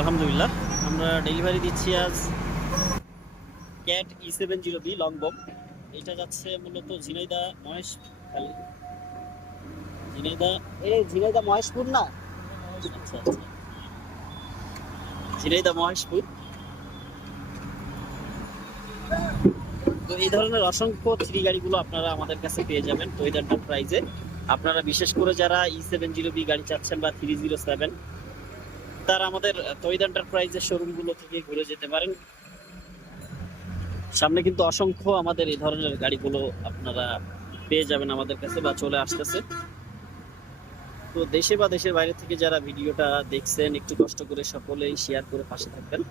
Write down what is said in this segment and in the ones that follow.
আলহামদুলিল্লাহ, আমরা ডেলিভারি দিচ্ছি আজ ক্যাট E70B লং বম। এটা যাচ্ছে মূলত ঝিনাইদহ মহেশখালী, ঝিনাইদহ ঝিনাইদহ মহেশপুর না, আচ্ছা আচ্ছা, ঝিনাইদহ মহেশপুর। তো এই ধরনের অসংখ্য থ্রি গাড়িগুলো আপনারা আমাদের কাছে পেয়ে যাবেন তৈরি এন্টারপ্রাইজে। আপনারা বিশেষ করে যারা E70B গাড়ি চাচ্ছেন বা 307, তারা আমাদের তৈরি এন্টারপ্রাইজের শোরুমগুলো থেকে ঘুরে যেতে পারেন। সামনে কিন্তু অসংখ্য আমাদের এই ধরনের গাড়িগুলো আপনারা পেয়ে যাবেন আমাদের কাছে বা চলে আসতেছে। তো দেশে বা দেশের বাইরে থেকে যারা ভিডিওটা দেখছেন, একটু কষ্ট করে সকলেই শেয়ার করে পাশে থাকবেন।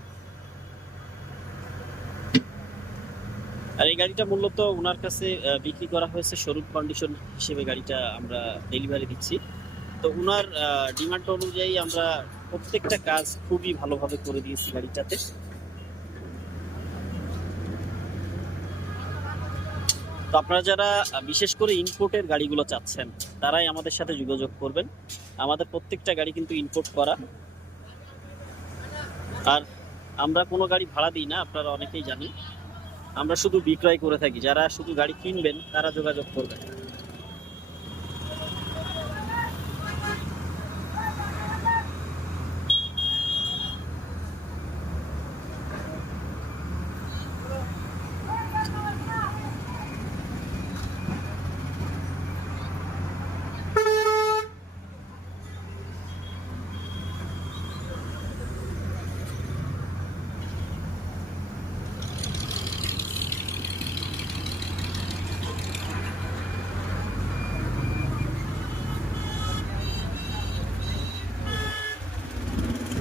আর এই গাড়িটা মূলত ওনার কাছে বিক্রি করা হয়েছে শোরুম কন্ডিশন হিসেবে, গাড়িটা আমরা ডেলিভারি দিচ্ছি। তো ওনার ডিমান্ড অনুযায়ী আমরা প্রত্যেকটা কাজ খুবই ভালোভাবে করে দিয়েছি গাড়িটাতে। তো আপনারা যারা বিশেষ করে ইম্পোর্টের গাড়িগুলো চাচ্ছেন, তারাই আমাদের সাথে যোগাযোগ করবেন। আমাদের প্রত্যেকটা গাড়ি কিন্তু ইম্পোর্ট করা। আর আমরা কোনো গাড়ি ভাড়া দিই না, আপনারা অনেকেই জানেন। আমরা শুধু বিক্রয় করে থাকি। যারা শুধু গাড়ি কিনবেন তারা যোগাযোগ করবেন।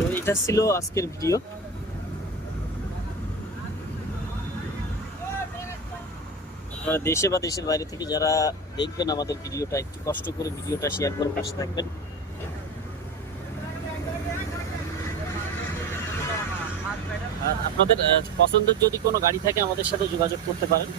তো এটা ছিল আজকের ভিডিও। আপনারা দেশে বা দেশের বাইরে থেকে যারা দেখবেন আমাদের ভিডিওটা, একটু কষ্ট করে ভিডিওটা শেয়ার করে পাশে থাকবেন। আর আপনাদের পছন্দের যদি কোনো গাড়ি থাকে আমাদের সাথে যোগাযোগ করতে পারেন।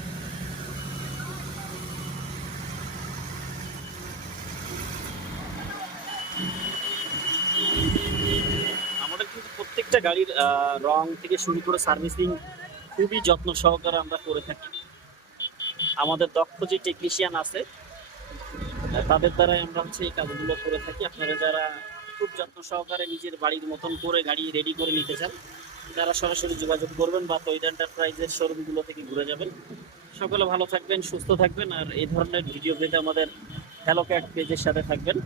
আমাদের কিন্তু প্রত্যেকটা গাড়ির রং থেকে শুরু করে সার্ভিসিং খুবই যত্ন সহকারে আমরা করে থাকি। আমাদের দক্ষ যে টেকনিশিয়ান আছে তাদের দ্বারাই আমরা এই কাজগুলো করে থাকি। আপনারা যারা খুব যত্ন সহকারে নিজের বাড়ির মতন করে গাড়ি রেডি করে নিতে চান, তারা সরাসরি যোগাযোগ করবেন বা তৈরি এন্টারপ্রাইজের শোরুমগুলো থেকে ঘুরে যাবেন। সকলে ভালো থাকবেন, সুস্থ থাকবেন। আর এই ধরনের ভিডিও পেতে আমাদের হ্যালো ক্যাট পেজের সাথে থাকবেন।